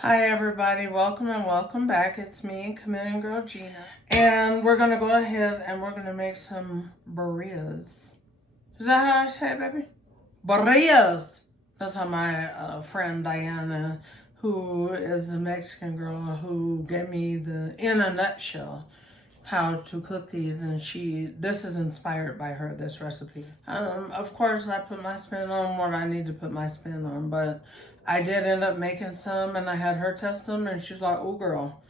Hi everybody, welcome and welcome back. It's me, Chameleon Girl Gina. And we're gonna go ahead and we're gonna make some birrias. Is that how I say it, baby? Birrias! That's how my friend Diana, who is a Mexican girl who gave me in a nutshell, how to cook these, and this is inspired by her, this recipe. Of course I put my spin on what I need to put my spin on, but I did end up making some and I had her test them and she's like, oh girl.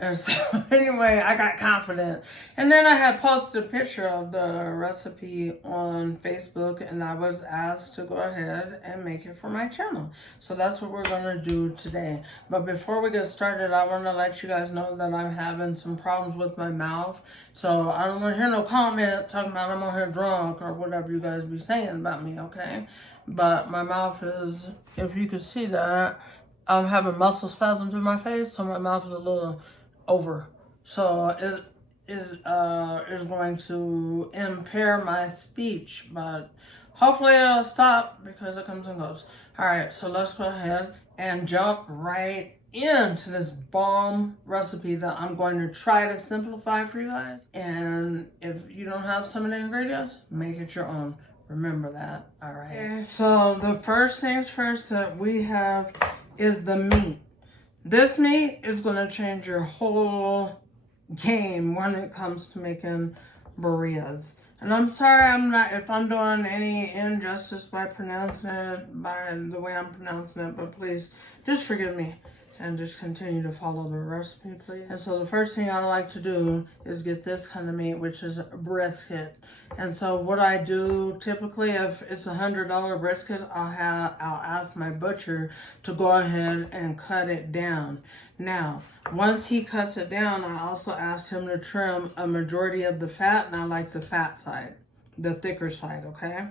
And so anyway, I got confident. And then I had posted a picture of the recipe on Facebook and I was asked to go ahead and make it for my channel. So that's what we're gonna do today. But before we get started, I wanna let you guys know that I'm having some problems with my mouth. So I don't wanna hear no comment talking about I'm on here drunk or whatever you guys be saying about me, okay? But my mouth is, if you could see that, I'm having muscle spasms in my face, so my mouth is a little over. So it is going to impair my speech, but hopefully it'll stop because it comes and goes. All right, so let's go ahead and jump right into this bomb recipe that I'm going to try to simplify for you guys. And if you don't have some of the ingredients, make it your own. Remember that, all right? Okay, so the first things first that we have is the meat. This meat is going to change your whole game when it comes to making birrias. And I'm sorry if I'm doing any injustice by pronouncing it by the way I'm pronouncing it, but please just forgive me and just continue to follow the recipe, please. And so the first thing I like to do is get this kind of meat, which is brisket. And so what I do typically, if it's $100 brisket, I'll ask my butcher to go ahead and cut it down. Now, once he cuts it down, I also ask him to trim a majority of the fat, and I like the fat side, the thicker side, okay?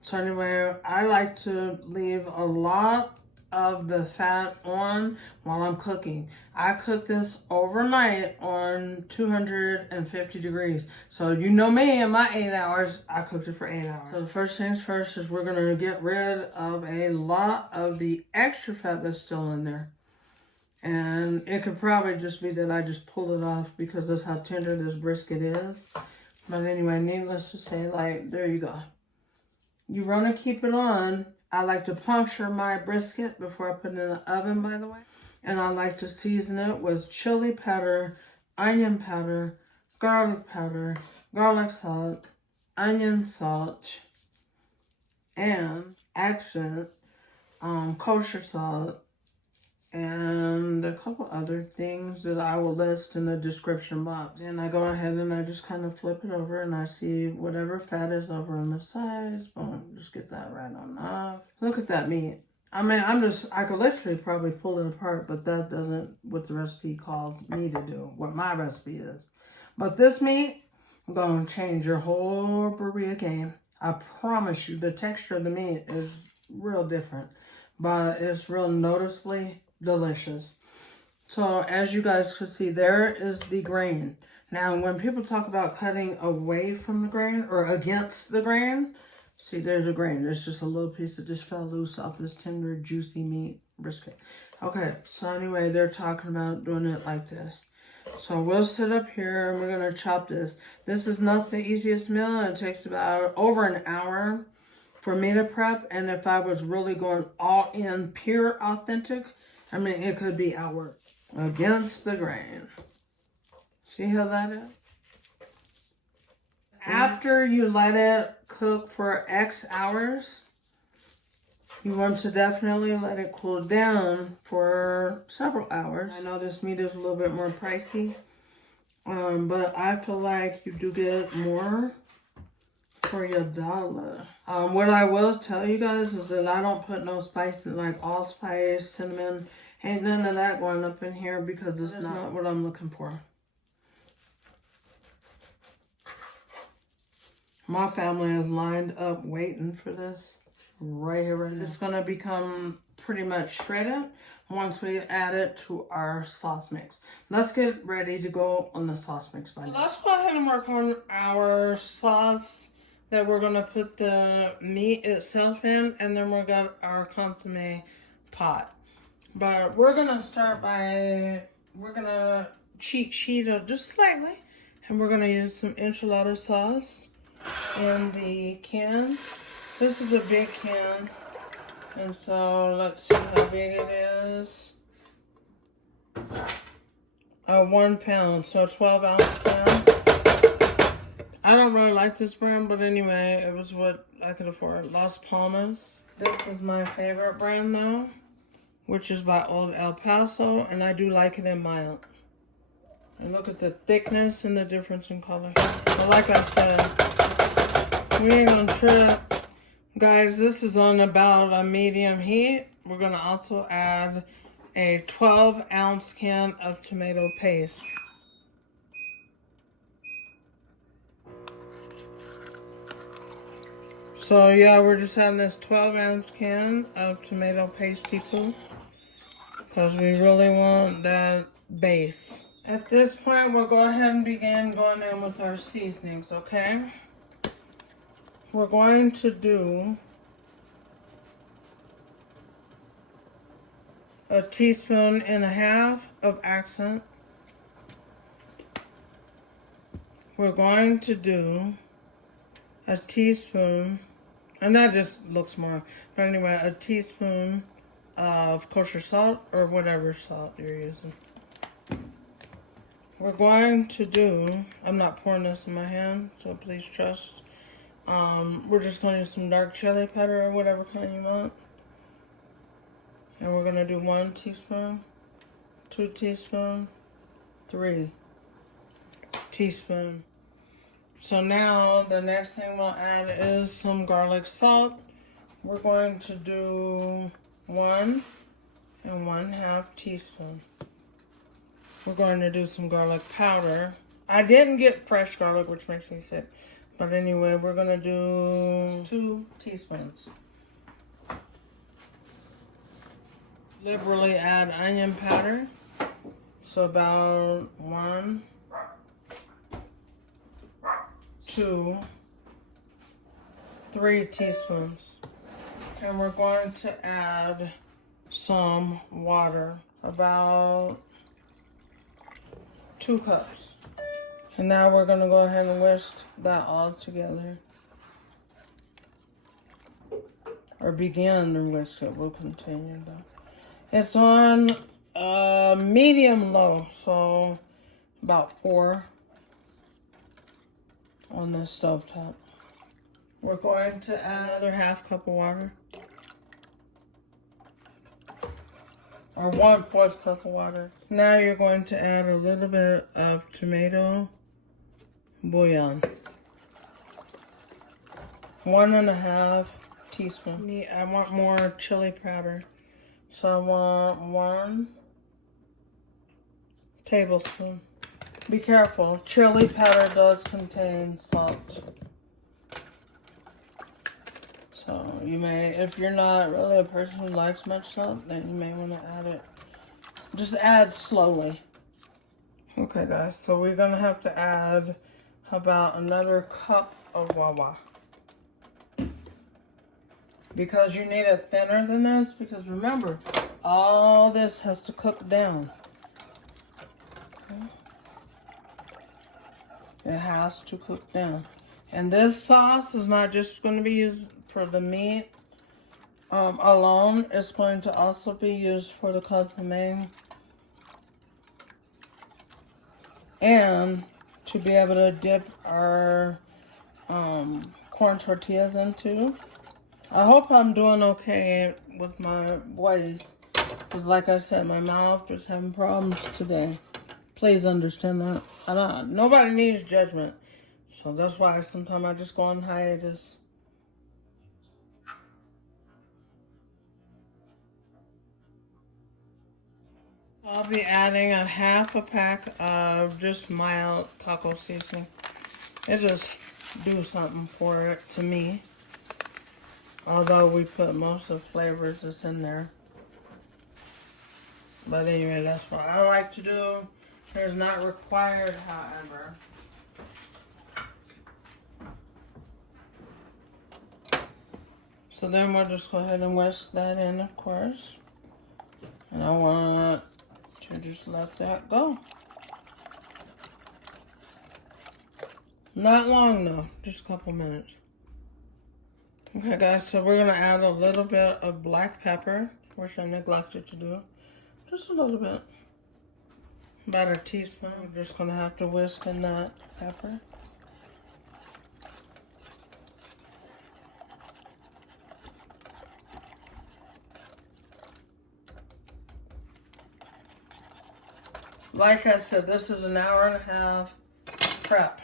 So anyway, I like to leave a lot of the fat on while I'm cooking. I cook this overnight on 250 degrees. So you know me, in my 8 hours, I cooked it for 8 hours. So the first things first is we're gonna get rid of a lot of the extra fat that's still in there. And it could probably just be that I just pulled it off because that's how tender this brisket is. But anyway, needless to say, like, there you go. You want to keep it on. I like to puncture my brisket before I put it in the oven, by the way. And I like to season it with chili powder, onion powder, garlic salt, onion salt, and accent, kosher salt, and a couple other things that I will list in the description box. And I go ahead and I just kind of flip it over and I see whatever fat is over on the sides. Boom, just get that right on off. Look at that meat. I mean, I could literally probably pull it apart, but that doesn't what the recipe calls me to do, what my recipe is. But this meat, I'm going to change your whole birria game. I promise you, the texture of the meat is real different, but it's real noticeably delicious. So as you guys can see, there is the grain. Now when people talk about cutting away from the grain or against the grain, see, there's a grain. There's just a little piece that just fell loose off this tender, juicy meat brisket. Okay, so anyway, they're talking about doing it like this. So we'll sit up here and we're gonna chop this. This is not the easiest meal. It takes about over an hour for me to prep. And if I was really going all in pure authentic, I mean, it could be hours. Against the grain. See how that is? After you let it cook for X hours, you want to definitely let it cool down for several hours. I know this meat is a little bit more pricey, but I feel like you do get more for your dollar. What I will tell you guys is that I don't put no spice in, like allspice, cinnamon. Ain't none of that going up in here because it's not what I'm looking for. My family is lined up waiting for this right here, right now. It's gonna become pretty much shredded once we add it to our sauce mix. Let's get ready to go on the sauce mix by now. Let's go ahead and work on our sauce that we're gonna put the meat itself in, and then we're got our consommé pot. But we're gonna start by, we're gonna cheat sheet it just slightly. And we're gonna use some enchilada sauce in the can. This is a big can. And so let's see how big it is. 1 pound, so a 12-ounce can. I don't really like this brand, but anyway, it was what I could afford. Las Palmas. This is my favorite brand though, which is by Old El Paso, and I do like it in mild. And look at the thickness and the difference in color. But like I said, we ain't gonna trip. Guys, this is on about a medium heat. We're gonna also add a 12-ounce can of tomato paste. So yeah, we're just adding this 12-ounce can of tomato paste because we really want that base. At this point, we'll go ahead and begin going in with our seasonings, okay? We're going to do a 1.5 teaspoons of accent. We're going to do a teaspoon, and that just looks more, but anyway, a teaspoon of kosher salt or whatever salt you're using. We're going to do, I'm not pouring this in my hand, so please trust. We're just going to use some dark chili powder or whatever kind you want. And we're going to do 1 teaspoon, 2 teaspoons, 3 teaspoons. So now the next thing we'll add is some garlic salt. We're going to do 1 1/2 teaspoon. We're going to do some garlic powder. I didn't get fresh garlic, which makes me sick. But anyway, we're going to do 2 teaspoons. Liberally add onion powder. So about 1, 2, 3 teaspoons. And we're going to add some water, about 2 cups. And now we're going to go ahead and whisk that all together. Or begin to whisk it. We'll continue though. It's on medium low, so about 4 on the stove top. We're going to add another 1/2 cup of water. Or 1/4 cup of water. Now you're going to add a little bit of tomato bouillon. 1 1/2 teaspoon. I want more chili powder. So I want 1 tablespoon. Be careful, chili powder does contain salt. So you may, if you're not really a person who likes much salt, then you may want to add it. Just add slowly. Okay guys, so we're going to have to add about another cup of wawa. Because you need it thinner than this, because remember, all this has to cook down. Okay. It has to cook down. And this sauce is not just going to be used for the meat alone. It's going to also be used for the consommé. And to be able to dip our corn tortillas into. I hope I'm doing okay with my voice. Because like I said, my mouth is having problems today. Please understand that. Nobody needs judgment. So that's why sometimes I just go on hiatus. I'll be adding a 1/2 pack of just mild taco seasoning. It just do something for it to me. Although we put most of the flavors that's in there. But anyway, that's what I like to do. It's not required, however. So then we'll just go ahead and whisk that in, of course. And I want to just let that go. Not long though, just a couple minutes. Okay guys, so we're gonna add a little bit of black pepper, which I neglected to do. Just a little bit. About a teaspoon. We're just gonna have to whisk in that pepper. Like I said, this is an hour and a half prep.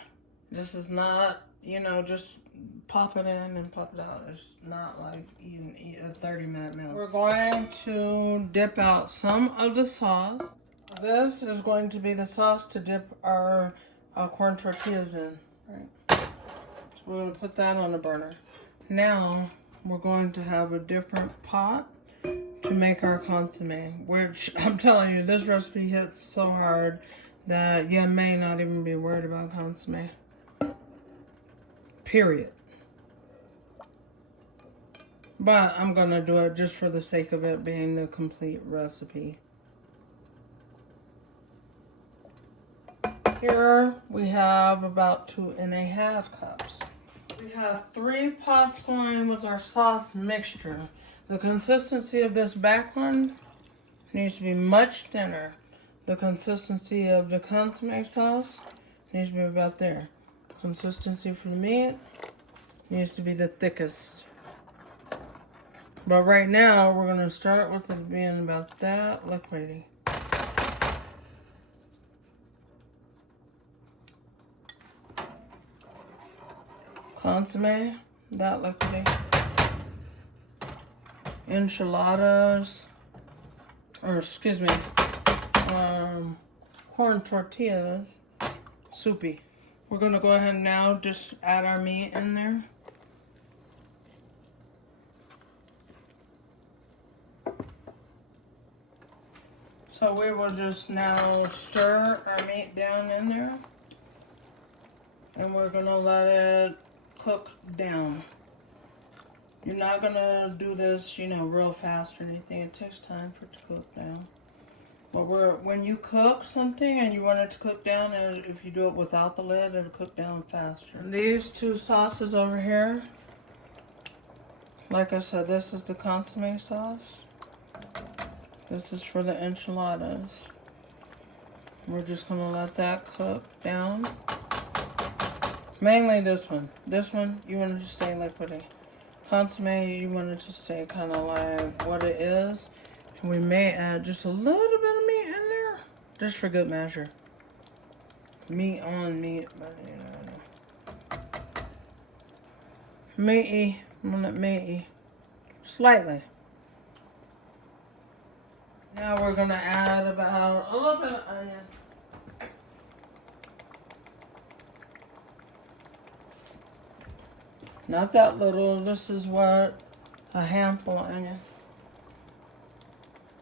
This is not, you know, just pop it in and pop it out. It's not like eat a 30-minute meal. We're going to dip out some of the sauce. This is going to be the sauce to dip our corn tortillas in. Right. So we're going to put that on the burner. Now we're going to have a different pot to make our consommé, which I'm telling you, this recipe hits so hard that you may not even be worried about consommé. Period. But I'm gonna do it just for the sake of it being the complete recipe. Here we have about 2.5 cups. We have 3 pots going with our sauce mixture. The consistency of this back one needs to be much thinner. The consistency of the consommé sauce needs to be about there. Consistency for the meat needs to be the thickest. But right now, we're going to start with it being about that liquidy. Consommé, that liquidy. Enchiladas, or excuse me, corn tortillas, soupy. We're going to go ahead and now just add our meat in there. So we will just now stir our meat down in there. And we're going to let it cook down. You're not going to do this, you know, real fast or anything. It takes time for it to cook down. But when you cook something and you want it to cook down, and if you do it without the lid, it'll cook down faster. And these 2 sauces over here, like I said, this is the consommé sauce. This is for the enchiladas. We're just going to let that cook down. Mainly this one. This one, you want it to stay liquidy. Consommé, you want it to stay kind of like what it is. And we may add just a little bit of meat in there, just for good measure. Meat on meat, but you know. Meaty, I'm gonna meaty. Slightly. Now we're gonna add about a little bit of onion. Not that little, this is what, a handful of onion.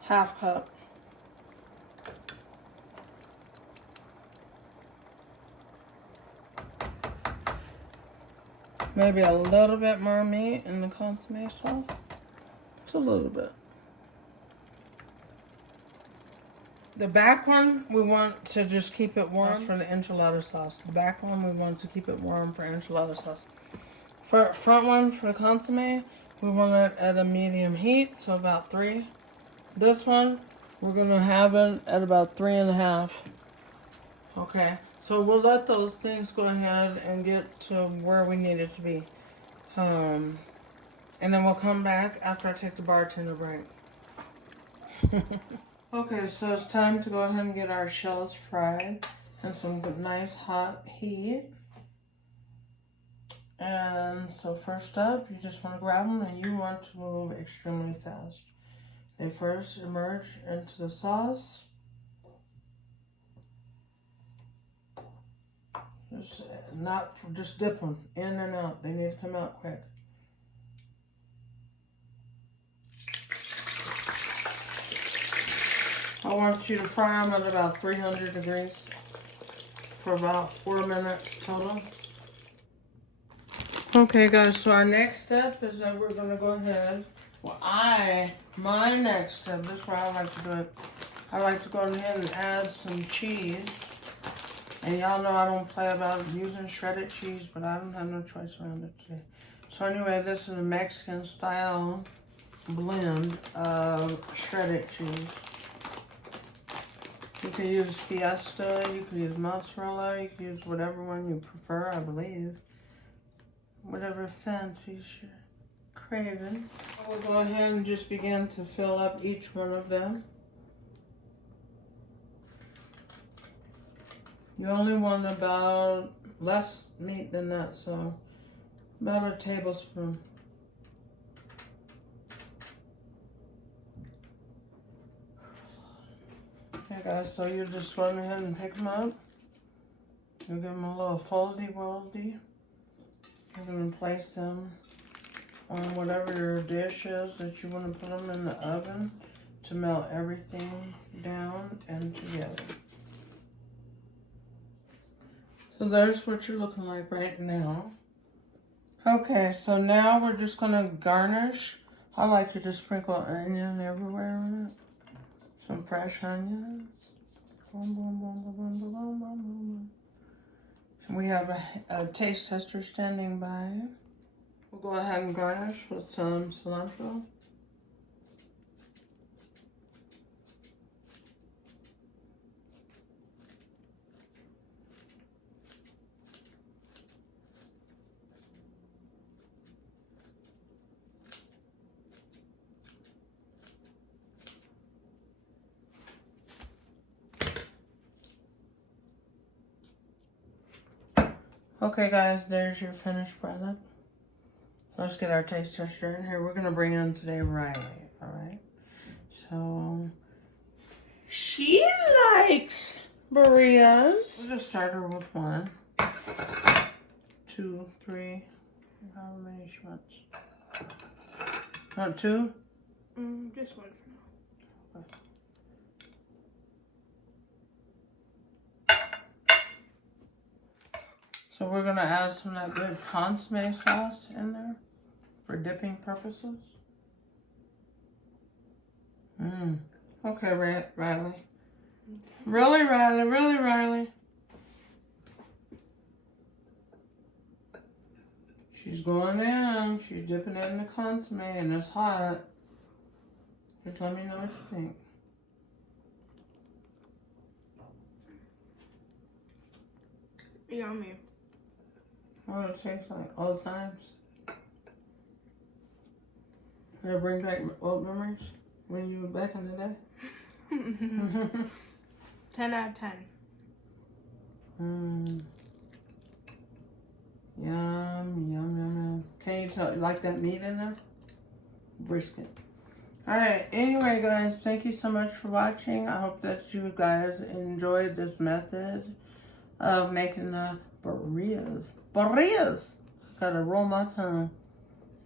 Half cup. Maybe a little bit more meat in the consommé sauce. Just a little bit. The back one, we want to just keep it warm for the enchilada sauce. The back one, we want to keep it warm for enchilada sauce. For front one, for the consommé, we want it at a medium heat, so about 3. This one, we're going to have it at about 3.5. Okay, so we'll let those things go ahead and get to where we need it to be. And then we'll come back after I take the bartender break. Okay, so it's time to go ahead and get our shells fried in some good, nice hot heat. And so first up, you just want to grab them and you want to move extremely fast. They first emerge into the sauce. Just dip them in and out. They need to come out quick. I want you to fry them at about 300 degrees for about 4 minutes total. Okay guys, so our next step is that we're going to go ahead Well, my next step, this is where I like to do it. I like to go ahead and add some cheese. And y'all know I don't play about using shredded cheese, but I don't have no choice around it today. So anyway, this is a Mexican style blend of shredded cheese. You can use Fiesta, you can use mozzarella, you can use whatever one you prefer, I believe. Whatever fancies you're craving. We'll go ahead and just begin to fill up each one of them. You only want about less meat than that, so about a tablespoon. Okay guys, so you're just going ahead and pick them up. You give them a little foldy-woldy. You're going to place them on whatever your dish is that you want to put them in the oven to melt everything down and together. So there's what you're looking like right now. Okay, so now we're just going to garnish. I like to just sprinkle onion everywhere on it. Some fresh onions. Boom, boom, boom, boom, boom, boom, boom, boom, boom. And we have a taste tester standing by. We'll go ahead and garnish with some cilantro. Okay guys, there's your finished product. Let's get our taste tester in here. We're gonna bring in today Riley, all right? So, she likes Birrias. We'll just start her with 1, 2, 3, however many she wants. Want 2? Just 1 for now. Okay. So we're gonna add some of that good consommé sauce in there for dipping purposes. Okay, Riley. Really, Riley? Really, Riley? She's going in. She's dipping it in the consommé and it's hot. Just let me know what you think. Yummy. What it tastes like all the times. Did it bring back old memories when you were back in the day? 10 out of 10. Yum, yum, yum, yum. Can you tell, like that meat in there? Brisket. Alright, anyway guys, thank you so much for watching. I hope that you guys enjoyed this method of making the Birrias. Birrias! Gotta roll my tongue.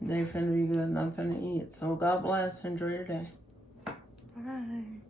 They finna be good and I'm finna eat. So God bless. Enjoy your day. Bye.